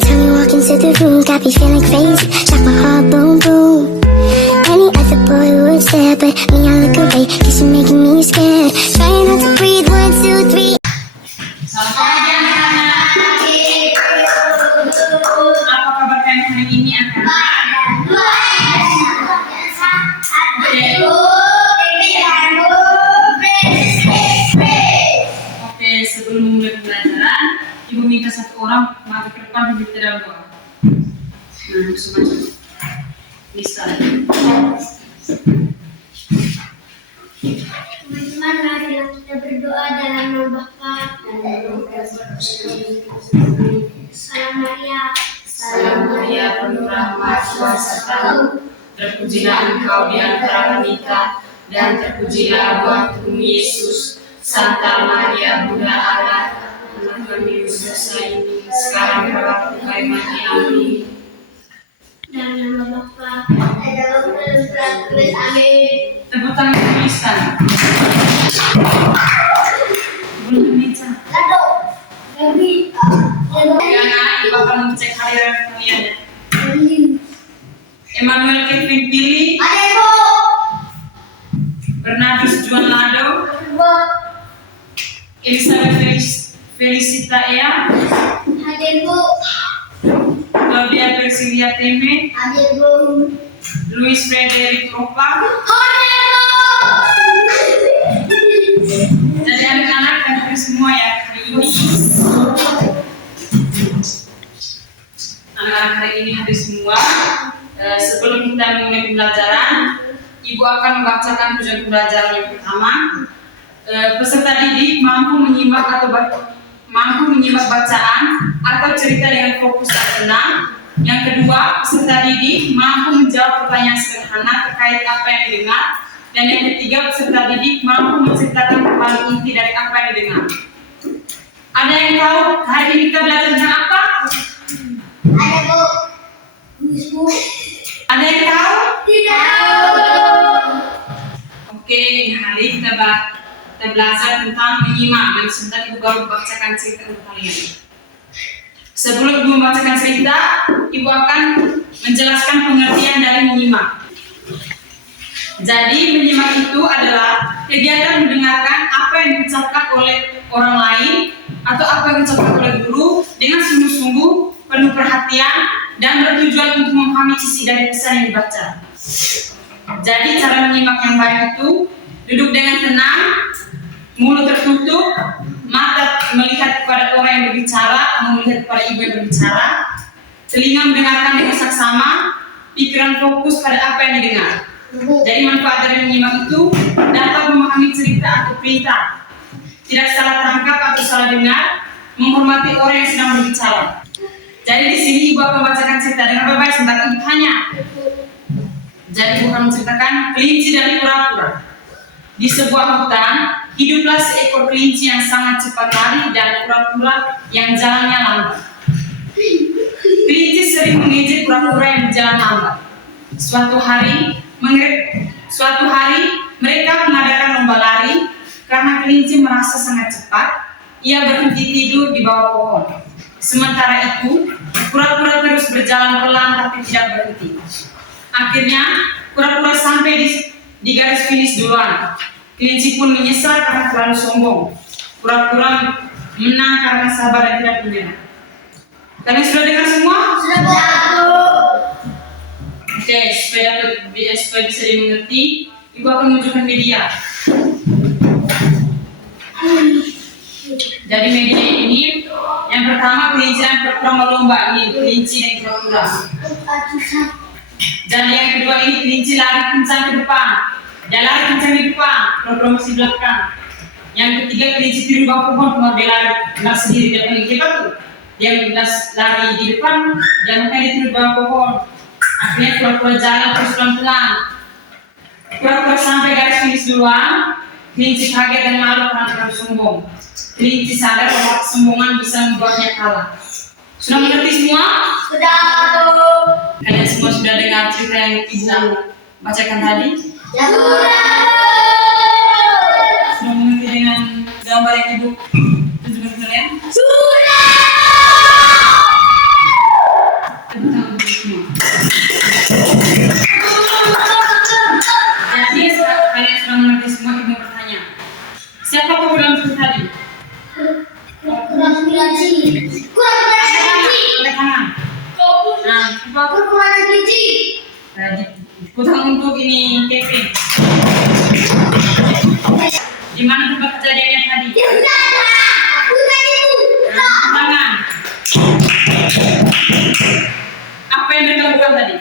time you walk into the room, got me feeling crazy, shock my heart, boom, boom. Any other boy would stare, but me, I look away, cause you're making me scared. Trying not to breathe, 1, 2, 3. Selamat pagi anak-anak. Apa kabar kalian hari ini anak-anak? Oke, sebelum memulai pembelajaran, Ibu minta satu orang maju ke depan dan kita dalam doa. Nah, semacam bisa. Teman-teman, marilah kita berdoa dalam nama Bapa dan Roh Salam Maria. Salam Maria, penuh rahmat, Tuhan sertamu. Terpujilah Engkau di antara wanita, dan terpujilah buah tubuhmu Yesus. Santa Maria, Bunda Allah, anak kami dosa ini, sekarang dan waktu kami mati. Amin. Dalam nama Bapa dan Roh Kudus. Amin. Tepuk tangan tulisan. Belum bincang. Ya, anak, Ibu akan mengecek harian kalian ya. Emmanuel Kevin Pili, Bernardus Juan Lado, Elizabeth Felicita Ea, Hadir Bu. Claudia Persilia Teme, Hadir Bu. Luis Frederick Ropa. Jadi anak-anak dan hadir semua ya hari ini. Anak-anak hari ini hadir semua. Sebelum kita memulai pembelajaran, Ibu akan membacakan tujuan pembelajaran yang pertama. Peserta didik mampu menyimak bacaan atau cerita dengan fokus dan tenang. Yang kedua, peserta didik mampu menjawab pertanyaan sederhana terkait apa yang didengar. Dan yang ketiga, peserta didik mampu menceritakan kembali inti dari apa yang didengar. Ada yang tahu hari ini kita belajar tentang apa? Ada Bu. Bu. Ada yang tahu? Tidak. Oke, hari ini kita belajar tentang menyimak. Dan sebentar Ibu baru bacakan cerita untuk kalian. Sebelum Ibu membacakan cerita, Ibu akan menjelaskan pengertian dari menyimak. Jadi menyimak itu adalah kegiatan mendengarkan apa yang diucapkan oleh orang lain atau apa yang diucapkan oleh guru dengan sungguh-sungguh, penuh perhatian, dan bertujuan untuk memahami isi dari pesan yang dibaca. Jadi cara menyimak yang baik itu duduk dengan tenang, mulut tertutup, mata melihat kepada orang yang berbicara atau melihat kepada ibu yang berbicara, telinga mendengarkan dengan saksama, pikiran fokus pada apa yang didengar. Jadi manfaat dari menyimak itu dapat memahami cerita atau perintah, tidak salah tangkap atau salah dengar, menghormati orang yang sedang berbicara. Jadi di sini Ibu akan membacakan cerita dengan baik-baik sebentar Ibu tanya. Jadi Ibu akan menceritakan kelinci dan kura-kura. Di sebuah hutan, hiduplah seekor kelinci yang sangat cepat lari dan kura-kura yang jalannya lambat. Kelinci sering mengejek kura-kura yang berjalan lambat. Suatu hari mereka mengadakan lomba lari. Karena kelinci merasa sangat cepat, ia berhenti tidur di bawah pohon. Sementara itu, kura-kura terus berjalan pelan tapi tidak berhenti. Akhirnya, kura-kura sampai di garis finish duluan. Kelinci pun menyesal karena terlalu sombong. Kura-kura menang karena sabar dan tidak menyerah. Kalian sudah dengar semua? Sudah. Oke, supaya bisa dimengerti, Ibu akan menunjukkan media. Jadi media ini, yang pertama kelinci dan kura-kura melomba. Ini kelinci dan kura-kura. Dan yang kedua ini kelinci lari kencang ke depan. Dia lari kencang di depan, kura-kura masih belakang. Yang ketiga kelinci tidur di bawah pohon, cuma dia lari sendiri. Dia paling hebat tuh. Dia lari di depan, dia makanya tidur di bawah pohon. Akhirnya kura-kura jalan terus pelan-pelan. Kura-kura sampai garis finish duluan. Kelinci kaget dan malu karena terlalu sombong. Kelinci sadar bahwa kesombongan bisa membuatnya kalah. Sudah mengerti semua? Sudah. Kalian semua sudah dengar cerita yang Ibu bacakan tadi? Sudah. Sudah mengerti dengan gambar yang Ibu tunjukkan kalian? Sudah. ini Kevin. Di mana tempat kejadiannya tadi? Tangan. Apa yang mereka lakukan tadi?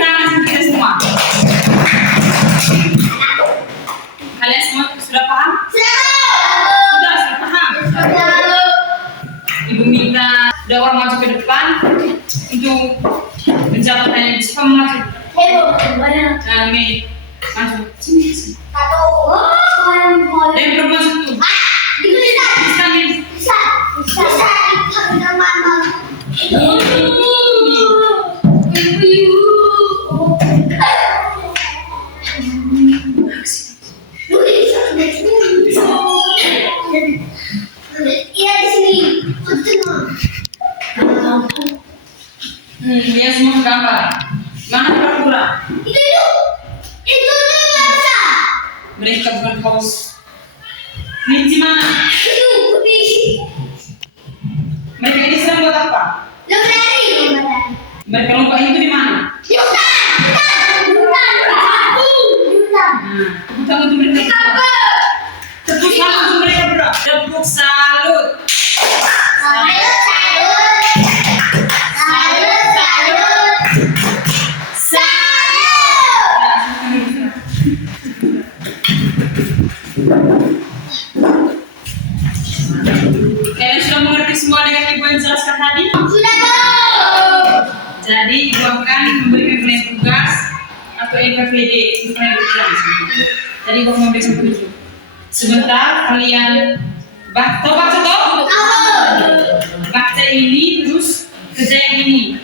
Tangan kita semua. Kalian semua sudah paham? Sudah paham. Ibu minta orang maju ke depan untuk menjawab pertanyaan. Siapa mau maju? Mei, maju. Sini. Dan perempuan situ. Bisa, Mei. Dia semua gambar. Mana pura-pura? Itu biasa. Mereka bukan haus. Ninci mana? Mereka ini sedang buat apa? Mereka lupa itu di mana? Bukan untuk mereka. Tepuk salut untuk mereka berdua. Tepuk salut. Kalian sudah mengerti semua dengan ibu yang jelaskan tadi? Sudah tahu. Jadi ibu akan memberikan kalian tugas atau NKVD untuk kalian berjalan. Jadi ibu akan memberikan petunjuk. Sebentar kalian baca ini terus kerja yang ini.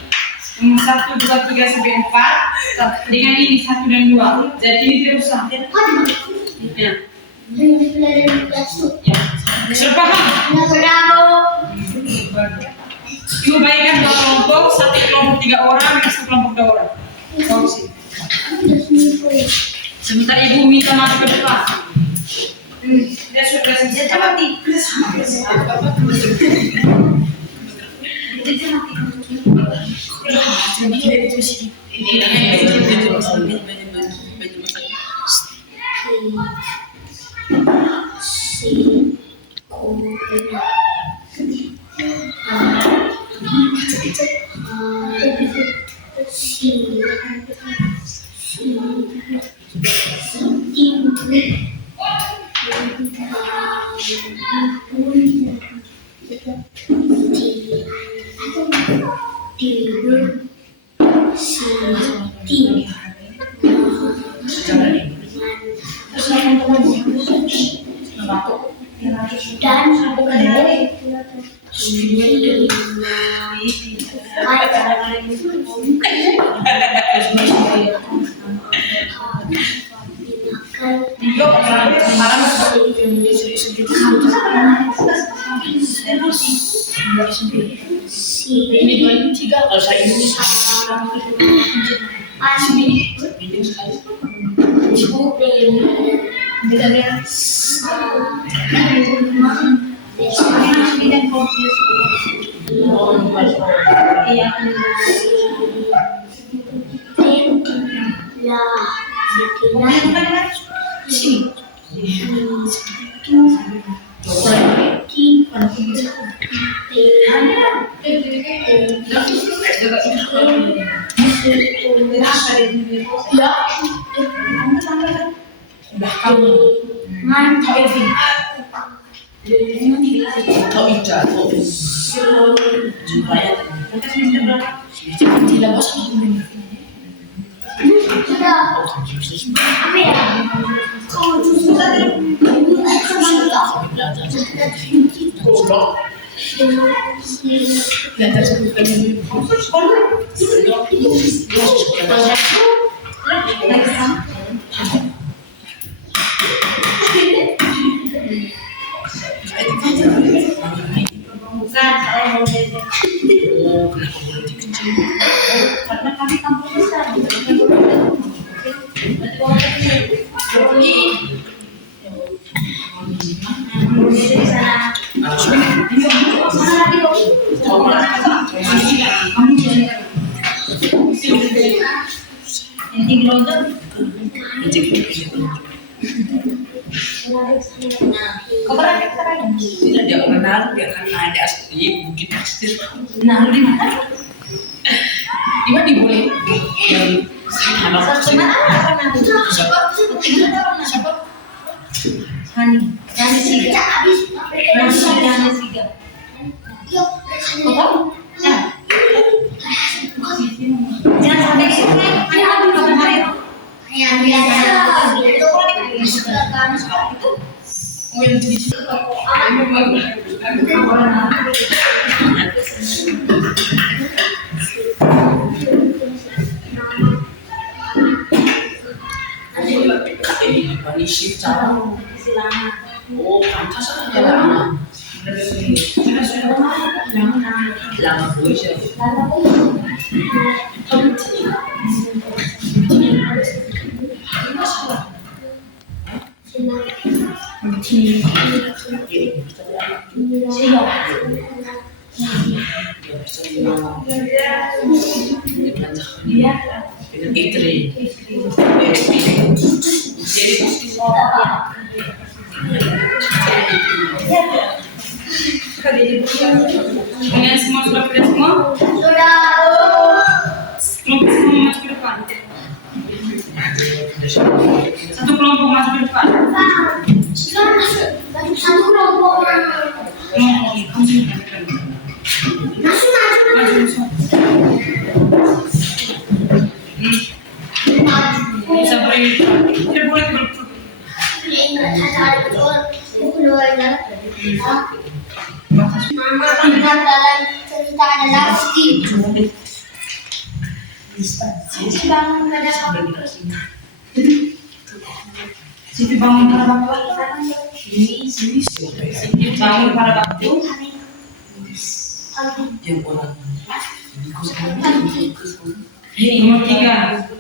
Nomor 1, 2, 3 sampai 4 dengan ini 1 dan 2. Jadi ini tidak usah. Ya. Sudah paham? Ibu bagikan 2 kelompok, 1 kelompok 3 orang, yang 1 kelompok 2 orang. Sebentar ibu minta maju ke depan. Dia sudah senjata mati. Kamu jalan. Nanti gelodok. Kau berapa sekarang? Tidak dia orang naruh dia kan ada asli bukit pasir. Naruh di mana? Di mana boleh? Yang anak Mana? Siapa? Hani. Hani Siga. Hani Siga. Kau tahu? Ya. Jangan sampai ke sini. Kapan hari? Yang biasa itu Itu. Oh yang di situ. ini panisip cara. Oh pantas aja lah. Lama boleh sih. Kalian semua sudah pada semua? sudah Kelompok semua masuk ke depan. Satu kelompok masuk ke depan. satu kelompok Kelompok ini kamu sini kan? masuk Masuk. Bisa beri. Tidak boleh berpuluh. Mama ingat dalam cerita adalah Steve. Siti bangun pada Siti bangun pada waktu. Siti bangun pada waktu. Yang orang Nomor 3.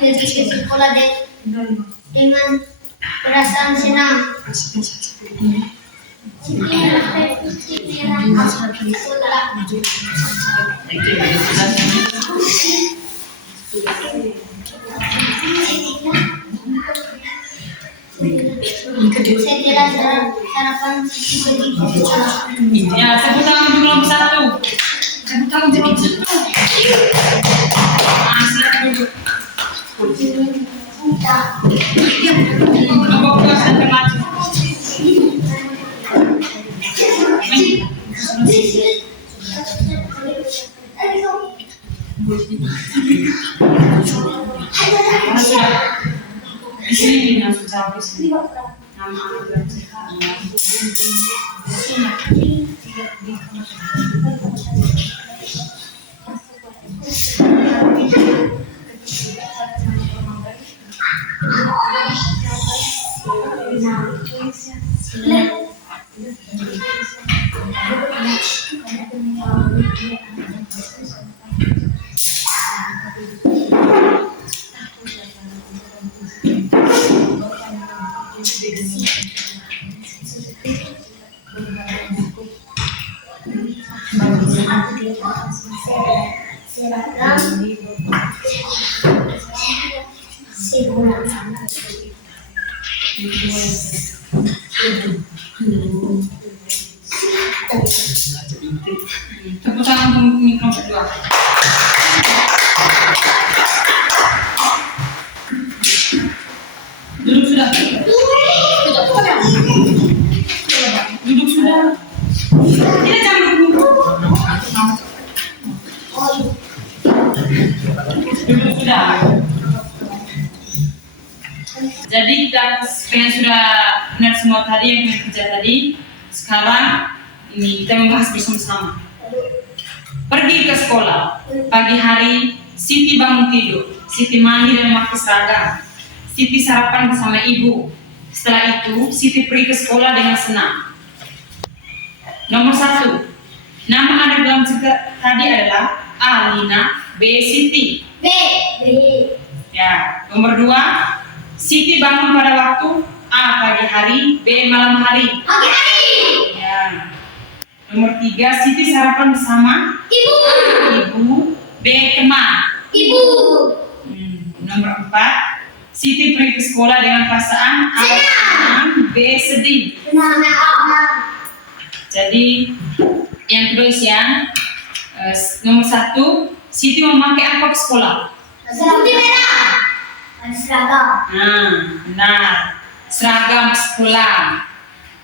pergi ke sekolah dengan perasaan senang. Setelah sarapan Siti pergi ke sekolah. Ya, sebut tangan untuk nomor 1. Sebut tangan untuk nomor 1. Silakan duduk. Nomor 2 sampai maju. Di sini langsung jawab di sini. Nama anak dan sehat. Tepuk tangan untuk mikro kedua. Duduk sudah. Duduk sudah. Tidak jangan duduk. Duduk sudah. Jadi kalian sudah benar semua tadi yang kalian kerja tadi. Sekarang ini kita membahas bersama-sama. Pergi ke sekolah. Pagi hari Siti bangun tidur. Siti mandi dan memakai seragam. Siti sarapan bersama ibu. Setelah itu Siti pergi ke sekolah dengan senang. Nomor 1. Nama anak dalam cerita tadi adalah A. Lina, B. Siti. B. Ya. Nomor 2. C. Siti bangun pada waktu A. Pagi hari, B. Malam hari. Pagi hari. Ya. Nomor 3, Siti sarapan bersama Ibu. A. Ibu, B. Teman. Ibu. Nomor 4, Siti pergi ke sekolah dengan perasaan A. Senang, B. Sedih. Benar. Jadi yang kedua isian nomor 1, Siti memakai apa ke sekolah? Putih merah. Ada seragam. Nah, benar. Seragam ke sekolah.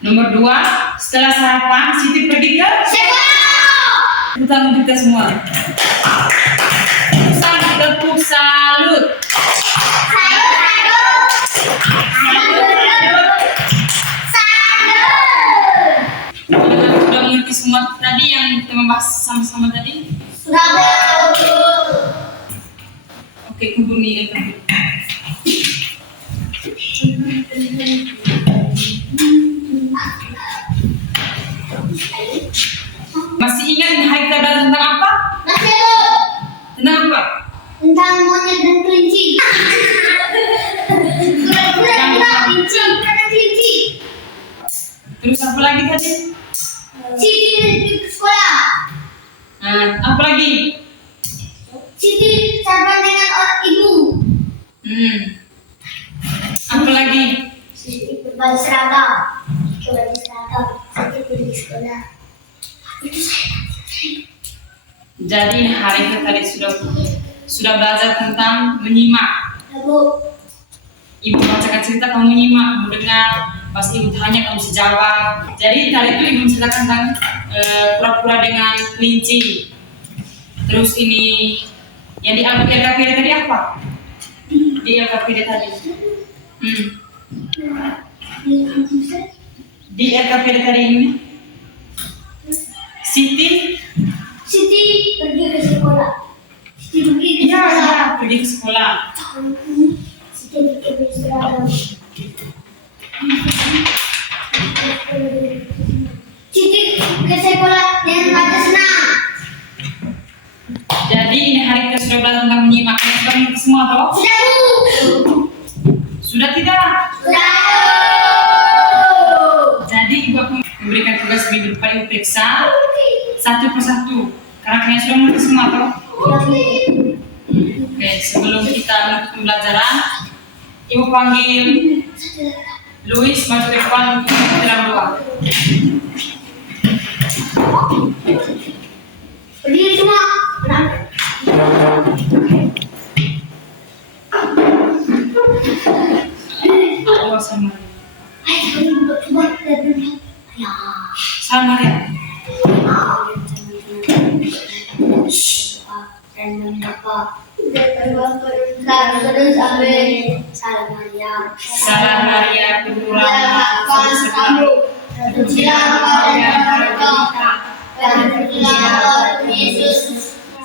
Nomor 2, setelah sarapan Siti pergi ke Sekolah. Tepuk tangan kita semua. Tepuk salut. Sudah mengerti semua tadi yang kita membahas sama-sama tadi? Oke, kumpulin itu. Masih ingat hari kita tentang apa? Tentang apa? Tentang monyet dan kelinci. Kelinci. Terus apa lagi tadi? Siti pergi ke sekolah. Nah, apa lagi? Siti sarapan dengan orang ibu. Apa lagi? Siti berbaju seragam. Siti pergi ke sekolah. Itu saya. Jadi hari kita tadi sudah belajar tentang menyimak. Lalu Ibu bacakan cerita, kamu menyimak, kamu dengar. Pas ibu tanya, kamu bisa jawab. Jadi tadi itu ibu menceritakan tentang pura-pura dengan kelinci. Terus ini yang di LKPD tadi apa? Di LKPD tadi. Di LKPD tadi ini. Siti pergi ke sekolah. Siti pergi ke Iya, sekolah. pergi ke sekolah. Siti pergi ke seragam. Siti ke sekolah dengan mata senang. Jadi ini hari kita sudah belajar tentang menyimak. Kalian sudah mengerti semua toh? Sudah, Bu. Sudah tidak? Sudah. Jadi ibu akan memberikan tugas minggu depan ibu periksa satu persatu. Karena kalian sudah mengerti semua toh? Oke, sebelum kita menutup pembelajaran, ibu panggil Luis maju ke depan untuk dalam doa. Berdiri semua. Doa sama Ya. sama ya. Dan Bapa terus amin. Salam Maria. Salam Maria, penuh rahmat, Tuhan kamu. Terpujilah Engkau yang berkah, dan terpujilah Tuhan Yesus.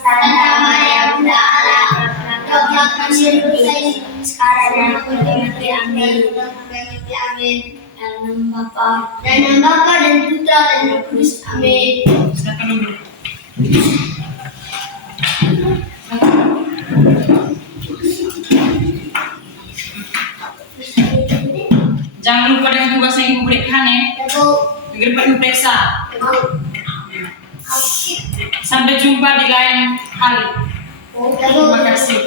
Santa Maria Bunda Allah, Doa kami dosa sekarang dan mati. Amin. Amin. Dalam Bapa dan Putra dan Roh Kudus. Amin. Silakan dulu. Jangan lupa dengan tugas yang ibu berikan ya. Minggu depan ibu periksa. Sampai jumpa di lain hari. Terima kasih.